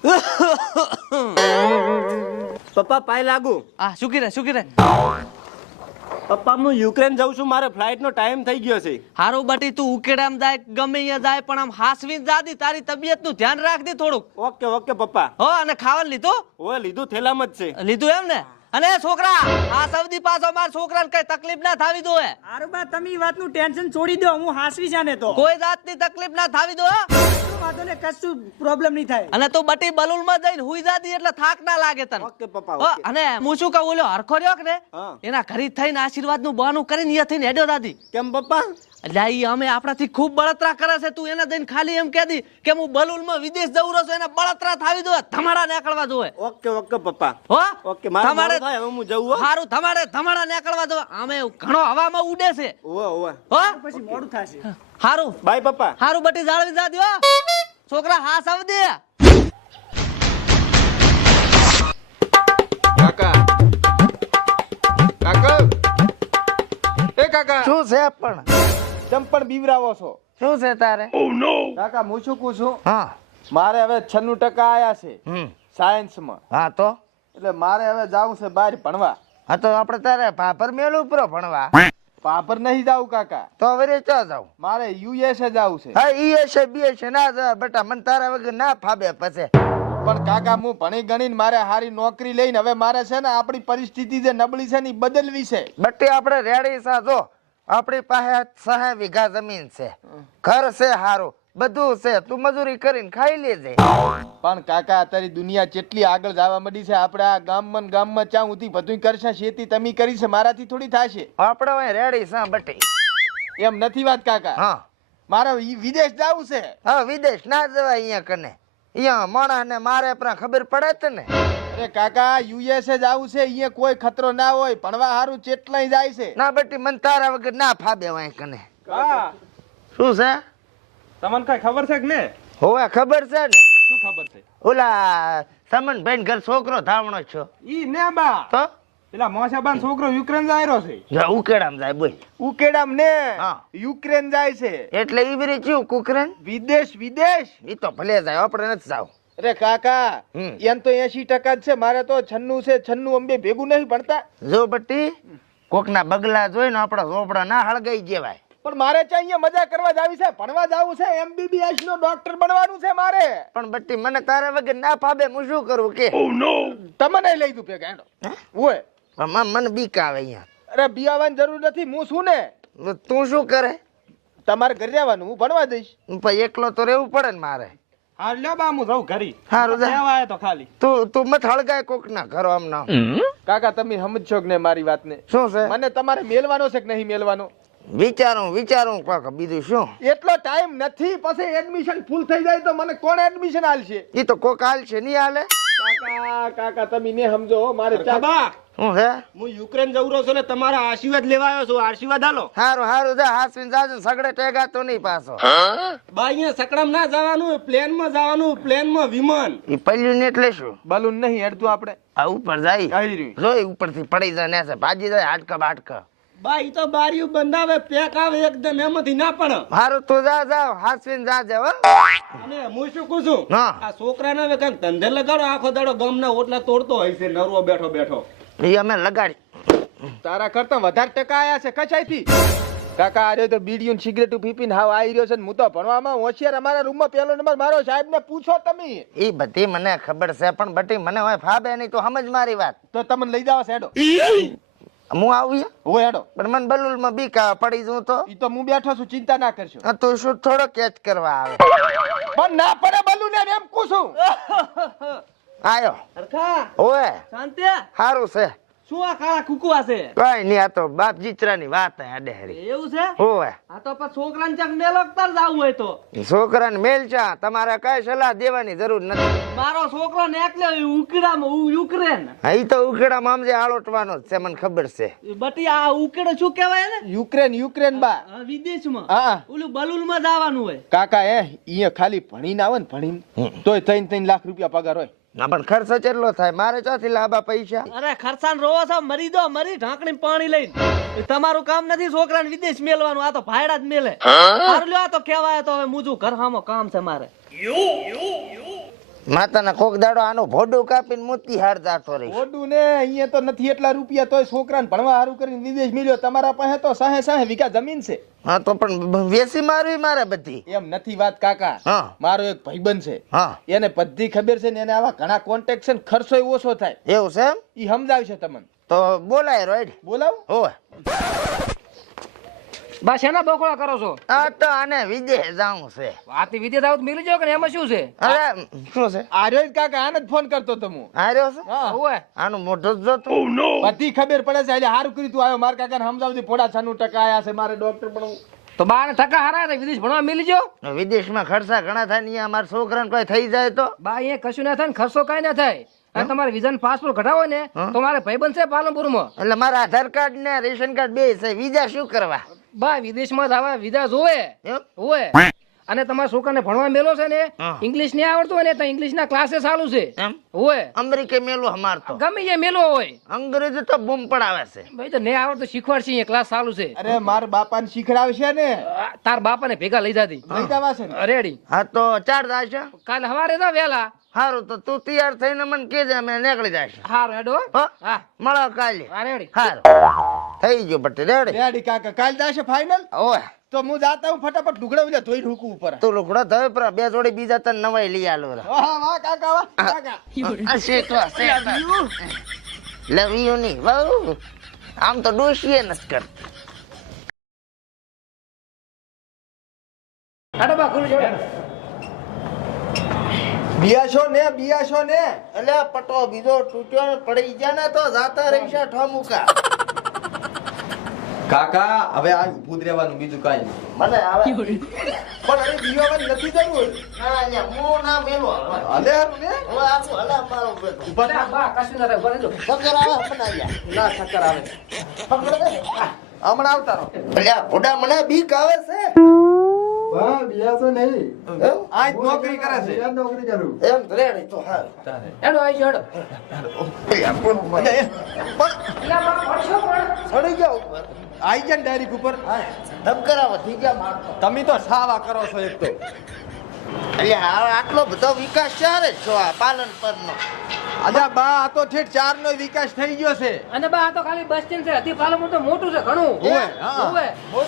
પપ્પા પાય લાગુ. હા શું કરે શું કરે પપ્પા હું યુક્રેન જાઉં છું મારે ફ્લાઇટ નો ટાઈમ થઈ ગયો છે. હારું બટી તું ઉકેડામ જાય ગમે અહીંયા જાય પણ આમ હાસવી જાદી તારી તબિયતનું ધ્યાન રાખતી થોડુંક. ઓકે ઓકે પપ્પા. હો અને ખાવાનું લીધું? ઓય લીધું થેલામાં જ છે. લીધું એમ ને? અને છોકરા આ સૌદી પાછો માર છોકરાને કઈ તકલીફ ના થાવી દો હે. બા તમે વાતનું ટેન્શન છોડી દો હું હાસવી જાને ને તો. કોઈ જાતની તકલીફ ના થાવી દો વાતો ને કશું પ્રોબ્લેમ નહીં થાય. અને તું બટી બલૂલમાં જઈને હુઈ જાતી એટલે થાક ના લાગે તને. ઓકે પપ્પા અને હું શું કહું ઓલો હરખો રહ્યો કે ને એના ઘરે થઈને આશીર્વાદનું બહાનું કરીને અહીંયા થઈને હેડ્યો દાદી. કેમ પપ્પા? એટલે ઈ અમે આપણાથી ખૂબ બળતરા કરે છે તું એને દઈને ખાલી એમ કહી દી કે હું બલુલમાં વિદેશ જવું રહ્યો છું એને બળતરા થાવી દો તમારા નીકળવા દો ઓકે ઓકે પપ્પા. હો? ઓકે તમારે થાય હું જવું સારું હારું તમારા નેકળવા દો. આમે ઘણો હવામાં ઉડે છે. ઓ ઓ હો? પછી મોડું થાશે. સારું બાય પપ્પા. સારું બટી જાળવી જા દો છોકરા હા સાવ દે. કાકા. કાકા. એ કાકા. શું છે પણ? ચંપણ બીવરાવો છો. શું છે તારે? કાકા હું શું કહું છું? હા. મારે હવે છન્નું ટકા આયા છે. હમ. સાયન્સમાં. હા તો? એટલે મારે હવે જાવું છે બહાર ભણવા. હા તો આપણે તારે પાપર મેલું ઉપર ભણવા. પાપર નહીં જાવ કાકા. તો હવે ચા જાવ મારે યુએસએ જાવું છે. હા યુએસએ બીએસએ ના જા બેટા મને તારા વગર ના ફાબે પછી. પણ કાકા હું ભણી ગણીને મારે સારી નોકરી લઈને હવે મારે છે ને આપણી પરિસ્થિતિ જે નબળી છે ને બદલવી છે. બટ્ટી આપણે રેડી સા જો. આપણી પાસે સહે વીઘા જમીન છે. ઘર છે હારું. બધું છે. તું મજૂરી કરીને ખાઈ લેજે. પણ કાકા અત્યારે દુનિયા કેટલી આગળ જવા મળી છે આપણે આ ગામમાં ને ગામમાં ચા ઉધી બધું કરશે ખેતી તમે કરી છે મારાથી થોડી થાશે. આપણે અહીં રેડી સા બટી. એમ નથી વાત કાકા? હા. મારે વિદેશ જવું છે. હા વિદેશ ના જવાય અહીંયા કને. અહીંયા માણસ ને મારે પણ ખબર પડે જ ને. અરે કાકા યુએસએ જાવું છે અહીંયા કોઈ ખતરો ના હોય ભણવા હારું ચેટલાય જાય છે. ના બેટી મન તારા વગર ના ફાબે વાય કને. શું છે? તમને કઈ ખબર છે કે ને? હોવે ખબર છે ને? શું ખબર છે? ઓલા સમન બેન ઘર છોકરો ધાવણો છો. ઈ ને બા. તો? પેલા મોસાબાન છોકરો યુક્રેન જાયરો છે. જા ઉકેડામ જાય બોલ. ઉકેડામ ને? હા. યુક્રેન જાય છે. એટલે ઈ બરી ચિયું કુકરન? વિદેશ વિદેશ. ઈ તો ભલે જાય આપણે નથી જાવ. અરે કાકા એમ તો એસી ટકા જ છે મારે તો છન્નું છે છન્નું અંબે ભેગું નહીં ભણતા. જો બટ્ટી કોકના બગલા જોઈને આપણા ઝોપડા ના હળગાઈ જેવાય. પણ મારે છે અહીંયા મજા કરવા જાવી છે ભણવા જાવું છે એમબીબીએસ નો ડોક્ટર બનવાનું છે મારે. પણ બટ્ટી મને તારા વગર ના ફાબે હું શું કરું કે? તમને લઈ દઉં ભેગા એનો ઓય. પણ મને- બીક આવે અહીંયા. અરે બિયાવાની જરૂર નથી હું છું ને? તું શું કરે? તમારે ઘરે જવાનું હું ભણવા દઈશ પણ એકલો તો રહેવું પડે ને મારે. હા લ્યો બા હું જાઉં ઘરી. હારું જા. લેવા તો ખાલી. તું તું મત હળગાય કોક ના ઘરો આમ ના. કાકા તમે સમજશો કે મારી વાતને? શું છે? મને તમારે મેલવાનો છે કે નહીં મેલવાનો? વિચારું વિચારું કોક બીજું શું? એટલો ટાઈમ નથી પછી એડમિશન ફૂલ થઈ જાય તો મને કોણ એડમિશન આલશે? એ તો કોક હાલ છે નહીં હાલે કાકા કાકા તમે ને સમજો મારે ચાબા હું હે? હું યુક્રેન જઉં રહ્યો છું ને તમારા આશીર્વાદ લેવા આવ્યો છું. આશીર્વાદ હાલો હારું હારું જા હાસવીન જાજો સગડે ટેગા તો નહીં પાછો. બા અહીંયા સકડામ ના જવાનું પ્લેનમાં જવાનું પ્લેનમાં વિમાન. ઈ પલ્યું ને એટલે શું? બલૂન નહીં હેડતું આપણે. આ ઉપર જાય. જો રહ્યું. જોઈ ઉપરથી પડી જાય ને ભાજી જાય હાડકા બાટકા બા ઈ તો બારીયું બંધાવે પેક આવે એકદમ એમાંથી ના પણ. હારું તું જા જા હાસવીને જા હો. અને હું શું કહું છું? હા. આ છોકરાને હવે કાંઈક ધંધે લગાડો આખો દાડો ગામના ઓટલા તોડતો હોય છે નરવો બેઠો બેઠો. એ અમે લગાડી. તારા કરતા વધારે ટકા આયા છે કચાઈથી? કાકા આ તો બીડીયું ને સિગરેટ પીપીને હાવ આવી રહ્યો છે ને હું તો ભણવામાં હોશિયાર અમારા રૂમમાં પહેલો નંબર મારો સાહેબ ને પૂછો તમે. એ બધી મને ખબર છે પણ બટી મને હોય ફાબે નહીં તો સમજ મારી વાત. તો તમને લઈ જાવ હેડો હું આવું હું હેડો. પણ મને બલુલમાં બીક પડી જઉં તો. ઈ તો હું બેઠો છું ચિંતા ના કરશો. હા તો શું થોડો કેચ કરવા આવે? પણ ના પડે બલુલ ને એમ પૂછું આયો. હરખા. ઓએ શાંતિ સારું છે. શું આ કાળા કુકવા છે? કઈ નહીં આ તો બાપ જીચરાની વાત આડે હરી. એવું છે? આ તો પણ છોકરાને ચાક મેલકતાર જાવું હોય તો? છોકરાને મેલ ચા તમારે કઈ સલાહ દેવાની જરૂર નથી. મારો છોકરો નેકલે ઉકડામાં યુક્રેન હા ઈ તો ઉકેડામાં જે આળોટવાનો જ છે મને ખબર છે. બટી આ ઉકેડો શું કહેવાય ને યુક્રેન યુક્રેન બા. આ વિદેશમાં. હા. ઓલું બલૂનમાં જવાનું હોય. કાકા એ અહીંયા ખાલી ભણીને આવે ને ભણીને તોય ત્રણ ત્રણ લાખ રૂપિયા પગાર હોય. ના પણ ખર્ચો કેટલો થાય? મારે ચોથી લાંબા પૈસા? અરે ખરસાન રોવો છો મરી દો મરી ઢાંકણી પાણી લઈને. તમારું કામ નથી છોકરાને વિદેશ મેલવાનું આ તો ભાયડા જ મેલે. લ્યો આ તો કહેવાય તો હવે મુજુ ઘર હામો કામ છે મારે. માતાના કોક દાડો આનું ભોડું કાપીને મોતી હાર જાતો રહી ભોડું ને અહીંયા તો નથી એટલા રૂપિયા તોય છોકરાને ભણવા સારું કરીને વિદેશ મળ્યો. તમારા પાસે તો સાહે સાહે વીઘા જમીન છે. હા તો પણ વેસી મારવી મારે બધી. એમ નથી વાત કાકા. હા. મારો એક ભાઈબંધ છે. હા. એને બધી ખબર છે ને એને આવા ઘણા કોન્ટેક્ટ છે ને ખર્ચો ઓછો થાય. એવું છે એમ? ઈ સમજાવશે તમને. તો બોલાય રોઈડ બોલાવ. હોવે. બા શેના બોકળા કરો છો? આ તો આને વિદેશ જાવું છે. આથી વિદેશ આવું મિલી જો કે એમાં શું છે? અરે શું છે? આર્યો જ કાકા આને જ ફોન કરતો તો હું. આર્યો છે? હા. આનું મોઢું જ નો બધી ખબર પડે છે એટલે સારું કર્યું તું આવ્યો માર કાકાને સમજાવજે પોડા છાનું ટકા આયા છે મારે ડોક્ટર પણ તો બાને ટકા હારા છે વિદેશ ભણવા મિલી જાવ વિદેશમાં ખર્ચા ઘણા થાય ને અમાર છોકરાને કોઈ થઈ જાય તો? બા એ કશું ના થાય ને ખર્ચો કઈ ના થાય. અને તમારે વિઝા પાસપોર્ટ કઢાવો ને તો મારે ભાઈબંધ છે પાલનપુરમાં. એટલે મારા આધાર કાર્ડ ને રેશન કાર્ડ બે છે વિઝા શું કરવા? બા વિદેશમાં જવા વિઝા જોવે. હોય અને તમારા છોકરાને ભણવા મેલો છે ને. ઇંગ્લિશ નહીં આવડતું હોય ને તો ઇંગ્લિશ ના ક્લાસે ચાલુ છે. હોય અમેરિકે મેલું અમારતો ગમે એ મેલો હોય. અંગ્રેજી તો બૂમ પડાવે છે. ભાઈ તો નહીં આવડતું શીખવાડશે અહીંયા ક્લાસ ચાલુ છે. અરે માર બાપાને શીખડાવશે ને? તાર બાપાને ભેગા લઈ જાતી. લઈ જવા છે રેડી હા તો ચાર છે કાલે સવારે તો વેલા સારું તો તું તૈયાર થઈને મને કેજે અમે નીકળી જાય હારું હેડો હા. મળો કાલે. હા રેડી સારું થઈ ગયું બટ રેડી રેડી કાકા. કાલ દાશે ફાઈનલ ઓય. તો હું જાતા હું ફટાફટ ઢુકડા ઉલ્યા ધોઈ ઢૂકું ઉપર. તું લુકડો ધોય પર બે જોડી બીજા તને નવાઈ લઈ આલો વાહ વાહ કાકા વાહ કાકા. આ લવ યુ ની વાહ. આમ તો ડોશીએ હેડો બા જોડે. બિયાશો ને બિયાશો ને? એટલે પટો બીજો તૂટ્યો પડી ગયા ને તો જાતા રહીશા ઠમુકા. કાકા હવે આ ઉભું રહેવાનું બીજું કાંઈ મને આવે. પણ અરે બીવાવાની નથી જરૂર. ના ના મેલો હલે ને? હવે આખું હલા મારો બેટો ઊભા બા, બા કશું ના થાય ઊભા રહેજો. આવે બનાવ્યા ના ચક્કર આવે. પકડ હમણાં આવતા રહો. અલ્યા ભોડા મને બીક આવે છે. હા નહીં. એમ? આ નોકરી કરે છે. નોકરી કરું એમ રેડી તો હાલ. પણ પણ ગયા ઉપર. આઈ ગયા ને ડાયરેક્ટ ઉપર ધબકરા થઈ ગયા મારતો તમે તો સાવા કરો છો એક તો. એટલે આટલો બધો વિકાસ ચારે છો આ પાલન પરનો? અજા બા આ તો ઠેઠ ચાર નો વિકાસ થઈ ગયો છે. અને બા આ તો ખાલી બસ સ્ટેન્ડ છે. અતિ પાલનપુર તો મોટું છે ઘણું.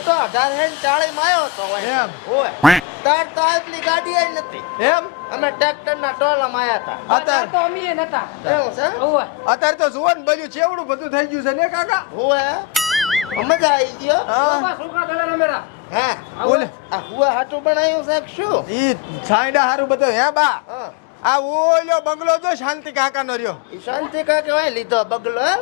તો અઢાર હેન ચાળી માં આવ્યો તો એમ. હોય તાર તો આટલી ગાડી આવી નથી એમ? અમે ટ્રેક્ટર ના ટોલામાં આવ્યા હતા અત્યારે તો અમે નતા. એવું છે? હોય. અત્યારે તો જુઓ ને બધું ચેવડું બધું થઈ ગયું છે ને કાકા? હોય મજા આવી ગયો. હા. બા, છોકરા દડા હા બોલે. આ હુવા હાટું બનાવ્યું શું? ઈ છાંયડા હારું બધો. હે બા? હા. આ ઓલો બંગલો જો શાંતિ કાકા નો રહ્યો. ઈ શાંતિ કા કહેવાય લીધો બગલો હે?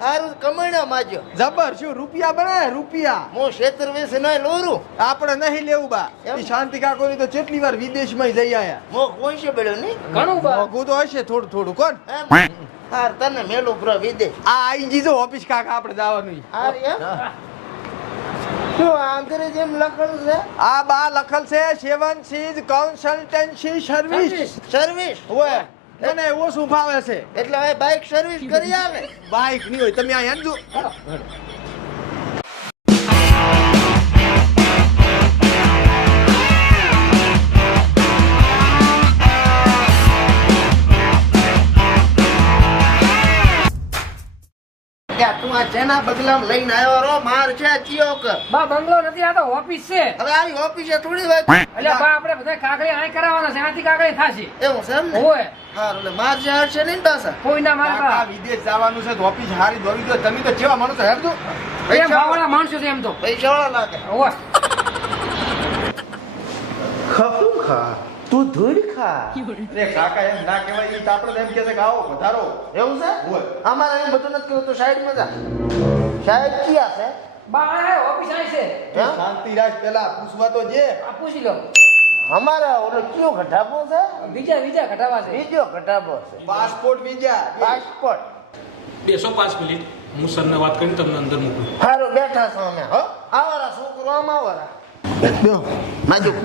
હારું કમાણ્યો માજો. જબર શું રૂપિયા બને? રૂપિયા. હું ક્ષેત્ર નહીં લોરું. આપણે નહીં લેવું બા. એમ? શાંતિ કાકો ની તો કેટલી વાર વિદેશમાં જઈ આયા. મો કોઈ છે બેડો નહીં ઘણું બા. મોઘું તો હશે થોડું થોડું કોણ? હાર તને મેલો બ્રો વિદેશ. આ આઈ જીજો ઓફિસ કાકા આપણે જવાનું હાર શું અંગ્રેજી એમ લખેલું છે? આ બા લખલ છે seven seas consultancy service. Service. ઓય. મને ઓછું શું ફાવે છે? એટલે હવે બાઇક સર્વિસ કરી આવે. બાઇક નહીં હોય તમે અહીંયા જો ત્યાં તું આ જેના બગલામાં લઈને આવ્યો રો માર છે ચિયો બા બંગલો નથી આ તો ઓફિસ છે. હવે ઓફિસે થોડી વાત એટલે બા આપણે બધા કાગળી આય કરાવવાના છે આથી કાગળી થાશે. એવું છે એમ હોય હારું એટલે માર છે હાર છે નહીં પાછા? કોઈ ના મારે આ વિદેશ જવાનું છે તો ઓફિસ હારી દોરી દો. તમે તો કેવા માણસો હેરજો એમ ભાવવાળા માણસો છે એમ તો. પૈસા વાળા લાગે. હોય ખા. તું ધૂળ ખા. રે કાકા એમ ના કહેવાય ઈ તો આપણે એમ કહે છે કે આવો વધારો. એવું છે? હોય. અમારે એમ બધું નથી કર્યું તો સાઈડમાં જા. સાહેબ ક્યાં છે? બા ઓફિસ આય છે. શાંતિ રાજ પેલા પૂછવા તો જે. આ પૂછી લો. અમારા ઓલો કયો ઘટાબો છે? બીજા બીજા ઘટાવા છે. બીજો ઘટાબો છે. પાસપોર્ટ બીજા. પાસપોર્ટ બેસો પાંચ મિનિટ. હું સરને વાત કરીને તમને અંદર મોકલું હારું બેઠા છો અમે હો. આવારા છોકરો આમ આવારા માજુ છે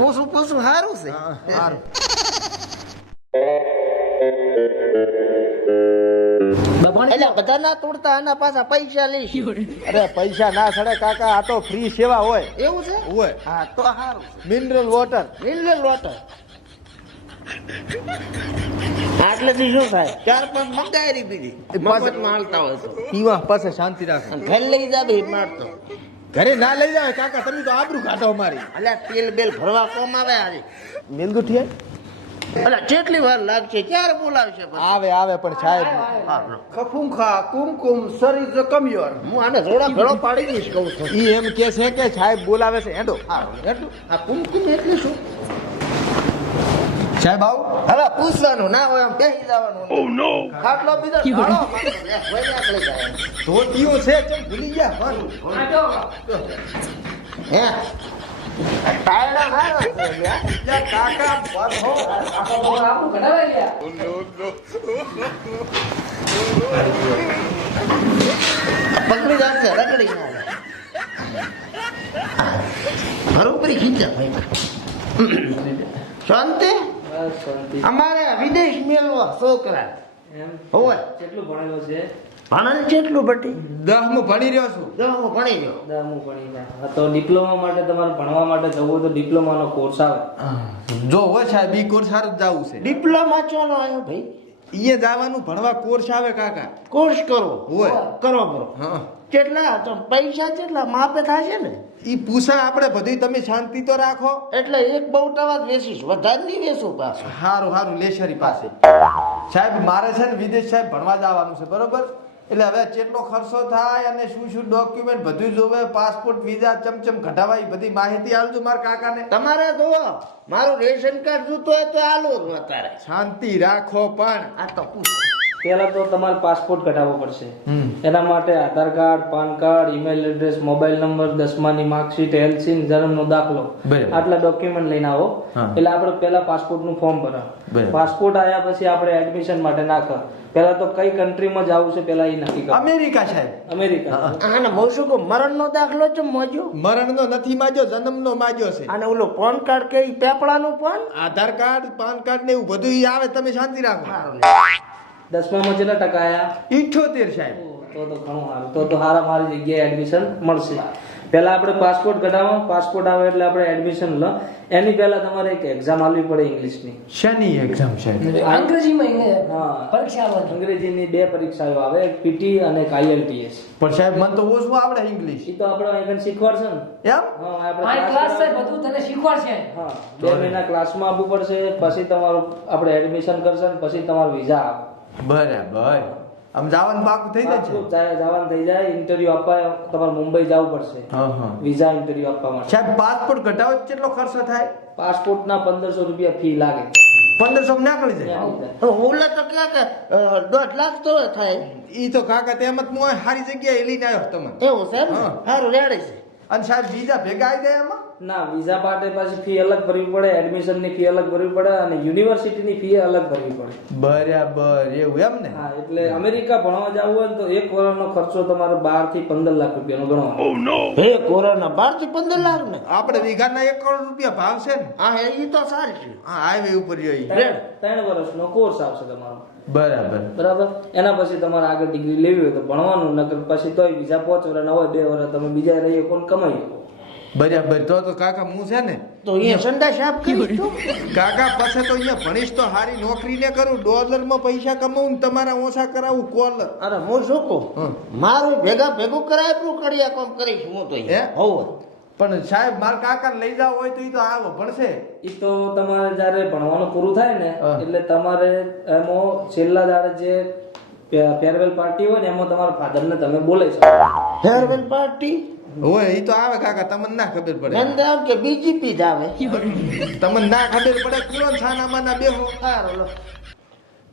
એટલે બધા ના તોડતા આના પાછા પૈસા લઈશું. અરે પૈસા ના સડે કાકા આ તો ફ્રી સેવા હોય. એવું છે? હોય. હા તો હારું મિનરલ વોટર મિનરલ વોટર આટલેથી શું થાય? ચાર પાંચ મંગાયરી બીજી. મફતમાં હાલતા હોય તો. પીવા પાસે શાંતિ રાખે. લઈ જાવી મારતો. ઘરે ના લઈ જાવ કાકા તમે તો આબરૂ કાઢો મારી અલ્યા તેલ બેલ ભરવા કોમ આવે આજે મેંદુ ઠીએ અલ્યા કેટલી વાર લાગશે? ક્યારે બોલાવશે આવે આવે પણ સાહેબ. હા. ખફુંખા કુમકુમ સરી કમિયોર. હું આને થોડા ઘણો પાડી દઈશ કહું છું. ઈ એમ કે છે કે સાહેબ બોલાવે છે. હેડો. એટલું આ કુમકુમ એટલે શું? સાહેબ આવું. હવે પૂછવાનું ના હોય એમ કહી જવાનું. ખાટલો બીજો ઢાળો મારો. લે, હોય ને આકલી જાય. છે? ચમ ભૂલી ગયા? પણ હે? ગયા. પકડી જશે રગડી ના ખીચા શાંતિ? અમારે વિદેશ મેળવો છોકરા. હોય કેટલું ભણેલો છે? ભણેલ કેટલું બટી. દહમું ભણી રહ્યો છું. દસમું ભણી રહ્યો. દસમું ભણી ગયા. તો ડિપ્લોમા માટે તમારે ભણવા માટે જવું હોય તો ડિપ્લોમાનો કોર્સ આવે. જો હોય સાહેબ બી કોર્સ સારું જવું છે. ડિપ્લોમા ચોનો આવ્યો ભાઈ? ઈએ જવાનું ભણવા કોર્સ આવે કાકા. કોર્સ કરો. હોય. કરો કરો. હા. કેટલા? તો પૈસા કેટલા? માપે થશે ને? ઈ પૂછા આપણે બધી તમે શાંતિ તો રાખો. એટલે એક બહુ જ વેચીશ વધારે નહીં વેચું પાછું. સારું સારું લેશરી પાસે. સાહેબ મારે છે ને વિદેશ સાહેબ ભણવા જવાનું છે બરોબર? એટલે હવે કેટલો ખર્ચો થાય અને શું શું ડોક્યુમેન્ટ બધું જોવે પાસપોર્ટ વિઝા ચમચમ ઘટાવાય બધી માહિતી આલજો મારા કાકાને. તમારે જુઓ મારું રેશન કાર્ડ જોતું હોય તો આલો જ અત્યારે શાંતિ રાખો પણ. આ તો પૂછ. પહેલા તો તમારે પાસપોર્ટ કઢાવવો પડશે. એના માટે Aadhaar card PAN card email address mobile number દસમાની marksheet LC જન્મનો દાખલો. આટલા ડોક્યુમેન્ટ લઈને આવો. એટલે આપણે પહેલા પાસપોર્ટનું ફોર્મ બરાબર. પાસપોર્ટ આવ્યા પછી આપણે એડમિશન માટે નાખ. પહેલા તો કઈ કન્ટ્રીમાં જવું છે પહેલા એ નક્કી કરો. અમેરિકા સાહેબ. અમેરિકા. આને બહુ શું કહું મરણનો દાખલો છે મોજો? મરણનો નથી માજ્યો જન્મનો માજ્યો છે. અને ઓલો પાન કાર્ડ કે પેપડા પેપડાનું પણ આધાર કાર્ડ પાન કાર્ડ ને એવું બધું આવે તમે શાંતિ રાખો. દસમામાં કેટલા ટકા આવ્યા ઇઠ્યોતેર સાહેબ તો તો ઘણું સારું. તો તો સારા મારી જગ્યાએ એડમિશન મળશે. પહેલા આપણે પાસપોર્ટ કઢાવો. પાસપોર્ટ આવે એટલે આપણે એડમિશન લો. એની પહેલા તમારે એક એક્ઝામ આપવી પડે ઇંગ્લિશની. શેની એક્ઝામ સાહેબ? અંગ્રેજીમાં હા. પરીક્ષા આવે. અંગ્રેજીની બે પરીક્ષાઓ આવે એક પીટી અને એક આઈએલટીએસ પણ સાહેબ મને તો ઓછું આવડે ઇંગ્લિશ. એ તો આપણે અહીં શીખવાડશે ને. એમ? હા આપણે ક્લાસ સાહેબ બધું તને શીખવાડશે. હા બે મહિના ક્લાસમાં આપવું પડશે પછી તમારું આપણે એડમિશન કરશે ને પછી તમારું વિઝા આવે. બરાબર. આમ જવાનું પાકું થઈ જાય છે? જાય- જવાનું થઈ જાય. ઇન્ટરવ્યુ આપવા તમારે મુંબઈ જવું પડશે. હા હા. વિઝા ઇન્ટરવ્યુ આપવા માટે. સાહેબ પાસપોર્ટ ઘટાવો કેટલો ખર્ચો થાય? પાસપોર્ટના પંદરસો રૂપિયા ફી લાગે. પંદરસો માં નાખી જાય? ઓલા તો ક્યાં કે દોઢ લાખ તો થાય. ઈ તો કાકા તેમ જ હું સારી જગ્યાએ લઈને આવ્યો તમે એવું સાહેબ સારું રેડે છે. અને સાહેબ બીજા ભેગા આવી જાય એમાં? ના વિઝા માટે પાછી ફી અલગ ભરવી પડે એડમિશનની ફી અલગ ભરવી પડે અને યુનિવર્સિટી ની ફી અલગ ભરવી પડે. બરાબર એવું એમ ને? હા એટલે અમેરિકા ભણવા જવું હોય તો એક વર્ષનો ખર્ચો તમારે 12 થી પંદર લાખ રૂપિયાનો ગણવાનો. હે કોરોના 12 થી પંદર લાખ ને? આપણે વીઘાના એક કરોડ રૂપિયા ભાવ છે ને? હા હે ઈ તો સારી છે. હા હાઈવે ઉપર જઈ ત્રણ ત્રણ વર્ષનો કોર્સ આવશે તમારો. બરાબર. બરાબર? એના પછી તમારે આગળ ડિગ્રી લેવી હોય તો ભણવાનું નકર પછી તોય બીજા પાંચ વર્ષના હોય બે વર્ષ તમે બીજા રહીએ કોણ કમાઈ શકો? બરાબર તો તો કાકા હું છે ને તો એ સંડા સાફ કરીશ કાકા પછી તો અહીંયા ભણીશ તો હારી નોકરી ને કરું ડોલરમાં પૈસા કમાવું ને તમારા ઓછા કરાવું કોલર અરે હું શું કહું મારું ભેગા ભેગું કરાય એટલું કડિયા કામ કરીશ હું તો હે? હોવ. પણ સાહેબ માર કાકા લઈ જાવ હોય તો એ તો આવો ભણશે. એ તો તમારે જ્યારે ભણવાનું પૂરું થાય ને એટલે તમારે એમાં છેલ્લા દાડે જે ફેરવેલ પાર્ટી હોય ને એમાં તમારા ફાધરને તમે બોલે છો ફેરવેલ પાર્ટી? હોય ઈ તો આવે કાકા તમને ના ખબર પડે. નંદરામ કે બીજીપી જ આવે. તમને ના ખબર પડે કુરોન છાનામાં ના બેહો સારું લો.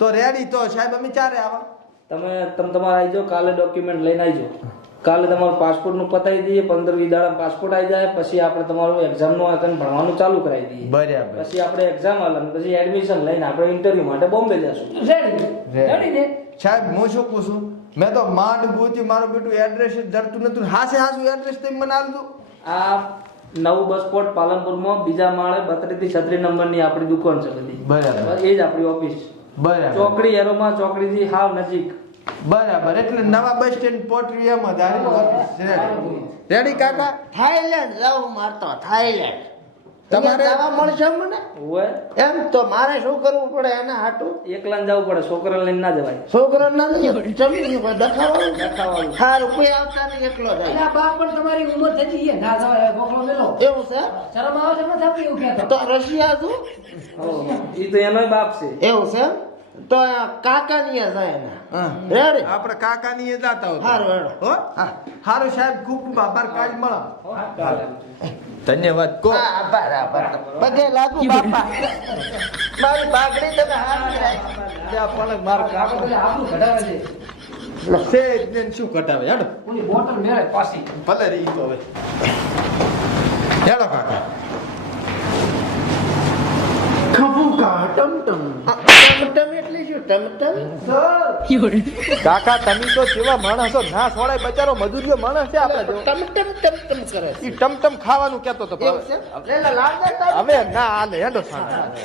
તો રેડી તો સાહેબ અમે ચારે આવા. તમે તમે તમારે આવી જાઓ કાલે ડોક્યુમેન્ટ લઈને આવી જાઓ. કાલે તમારું પાસપોર્ટનું પતાવી દઈએ પંદર વીસ દાડા પાસપોર્ટ આવી જાય પછી આપણે તમારું એક્ઝામનું આકન ભણવાનું ચાલુ કરાવી દઈએ. બરાબર. પછી આપણે એક્ઝામ આલે ને પછી એડમિશન લઈને આપણે ઇન્ટરવ્યુ માટે બોમ્બે જશું. રેડી રેડી ને? સાહેબ હું શું પૂછું? મેં તો માંડ ગોતી મારું બેટું એડ્રેસ જ જડતું નતું હાસે હાસું એડ્રેસ તમે મને આપજો આ નવું બસ સ્પોટ પાલનપુરમાં બીજા માળે બત્રીસથી છત્રીસ નંબરની આપણી દુકાન છે બધી. બરાબર. એ જ આપણી ઓફિસ બરાબર. ચોકડી એરોમાં ચોકડી થી હાવ નજીક. બરાબર. એટલે નવા બસ સ્ટેન્ડ પોટરી એમ જ. રેડી કાકા? થાઈલેન્ડ જાઉં મારતો થાઈલેન્ડ તમારે જવા મળશે મને? હોય એમ તો મારે શું કરવું પડે એના હાટું? એકલા જવું પડે છોકરા લઈને ના જવાય. છોકરા ના લઈએ જમીન પર દખાવાનું? હા કોઈ આવતા નહીં એકલો જાય. બાપ પણ તમારી ઉંમર થઈ ગઈ. ના જવાય બોકલો મેલો. એવું છે? શરમ આવે છે નથી એવું કહેતો તો રશિયા છું એ તો એનો બાપ છે. એવું છે? તો આ કાકા ની જાય રેડી? આપણે કાકાની જાતા હોય હારું, હેડો. હો? હા સાહેબ ખૂબ ખૂબ આભાર. કાલ મળો. ધન્યવાદ. કો? આભાર આભાર. બધે લાગુ બાપા. મારી બાગડી તમે હાથ આ પણ માર કાકો આપણે ઘટાડે છે. છે ને શું કટાવે હેડો. ઓની બોટલ મેળે પાછી. ભલે રહી તો હવે. હેડો કાકા. ખબુકા ટમટમ. ટમટમ એટલે શું? ટમટમ? કાકા તમે તો કેવા માણસો ના સોળાય બચારો મજૂરીઓ માણસ છે આપણે. ટમટમ ટમટમ કરે છે. ઈ ટમટમ ખાવાનું કેતો તો હવે ના આ લે હેડો સાંજ.